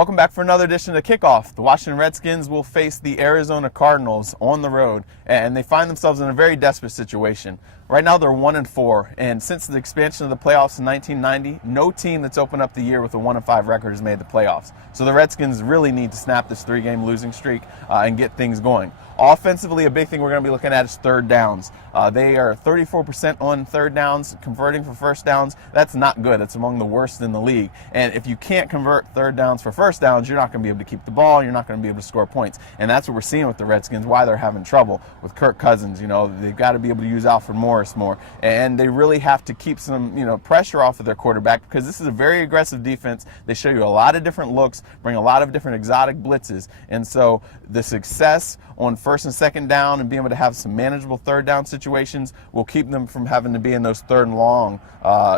Welcome back for another edition of Kickoff. The Washington Redskins will face the Arizona Cardinals on the road, and they find themselves in a very desperate situation. Right now they're 1-4, and since the expansion of the playoffs in 1990, no team that's opened up the year with a 1-5 record has made the playoffs. So the Redskins really need to snap this 3-game losing streak and get things going. Offensively, a big thing we're going to be looking at is third downs. They are 34% on third downs, converting for first downs. That's not good. It's among the worst in the league. And if you can't convert third downs for first downs, you're not going to be able to keep the ball. You're not going to be able to score points. And that's what we're seeing with the Redskins, why they're having trouble with Kirk Cousins. You know, they've got to be able to use Alfred Morris more. And they really have to keep some, pressure off of their quarterback, because this is a very aggressive defense. They show you a lot of different looks, bring a lot of different exotic blitzes. And so the success on first and second down and being able to have some manageable third down situations will keep them from having to be in those third and long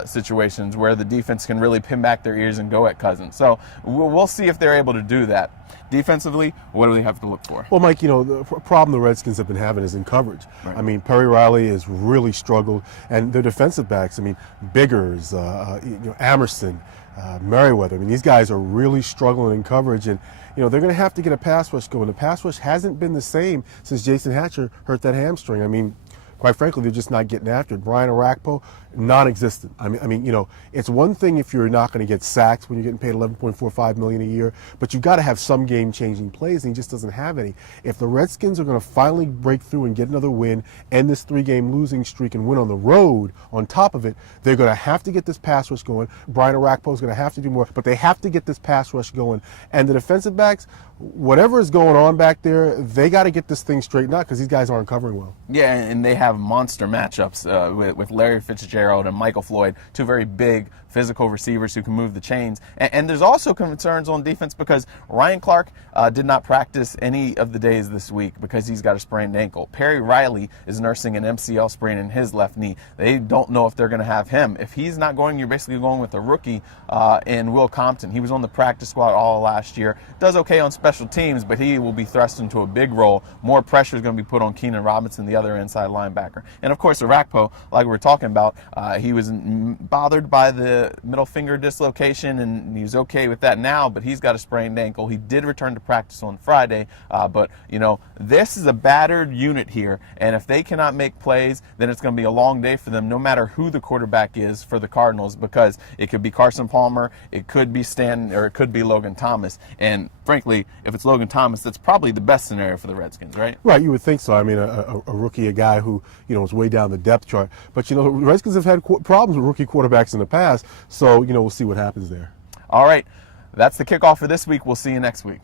situations where the defense can really pin back their ears and go at Cousins. So we'll see if they're able to do that. Defensively, what do they have to look for? Well, Mike, the problem the Redskins have been having is in coverage. Right. I mean, Perry Riley has really struggled, and their defensive backs, Biggers, Amerson, Merriweather, these guys are really struggling in coverage, and they're going to have to get a pass rush going. The pass rush hasn't been the same since Jason Hatcher hurt that hamstring. Quite frankly, they're just not getting after it. Brian Arakpo, non-existent. It's one thing if you're not going to get sacks when you're getting paid $11.45 million a year, but you've got to have some game-changing plays, and he just doesn't have any. If the Redskins are going to finally break through and get another win, end this 3-game losing streak, and win on the road on top of it, they're going to have to get this pass rush going. Brian Arakpo is going to have to do more, but they have to get this pass rush going. And the defensive backs, whatever is going on back there, they got to get this thing straightened out because these guys aren't covering well. Yeah, and they have monster matchups with Larry Fitzgerald and Michael Floyd, two very big physical receivers who can move the chains. And there's also concerns on defense because Ryan Clark did not practice any of the days this week because he's got a sprained ankle. Perry Riley is nursing an MCL sprain in his left knee. They don't know if they're going to have him. If he's not going, you're basically going with a rookie in Will Compton. He was on the practice squad all last year. Does okay on special teams, but he will be thrust into a big role. More pressure is going to be put on Keenan Robinson, the other inside linebacker. And of course, Arakpo, like we were talking about, he was bothered by the middle finger dislocation, and he's okay with that now, but he's got a sprained ankle. He did return to practice on Friday, but this is a battered unit here, and if they cannot make plays, then it's going to be a long day for them, no matter who the quarterback is for the Cardinals, because it could be Carson Palmer, it could be Stanton, or it could be Logan Thomas. And frankly, if it's Logan Thomas, that's probably the best scenario for the Redskins, right? Right, you would think so. A rookie, a guy who is way down the depth chart. But the Redskins have had problems with rookie quarterbacks in the past, so we'll see what happens there. All right, that's the Kickoff for this week. We'll see you next week.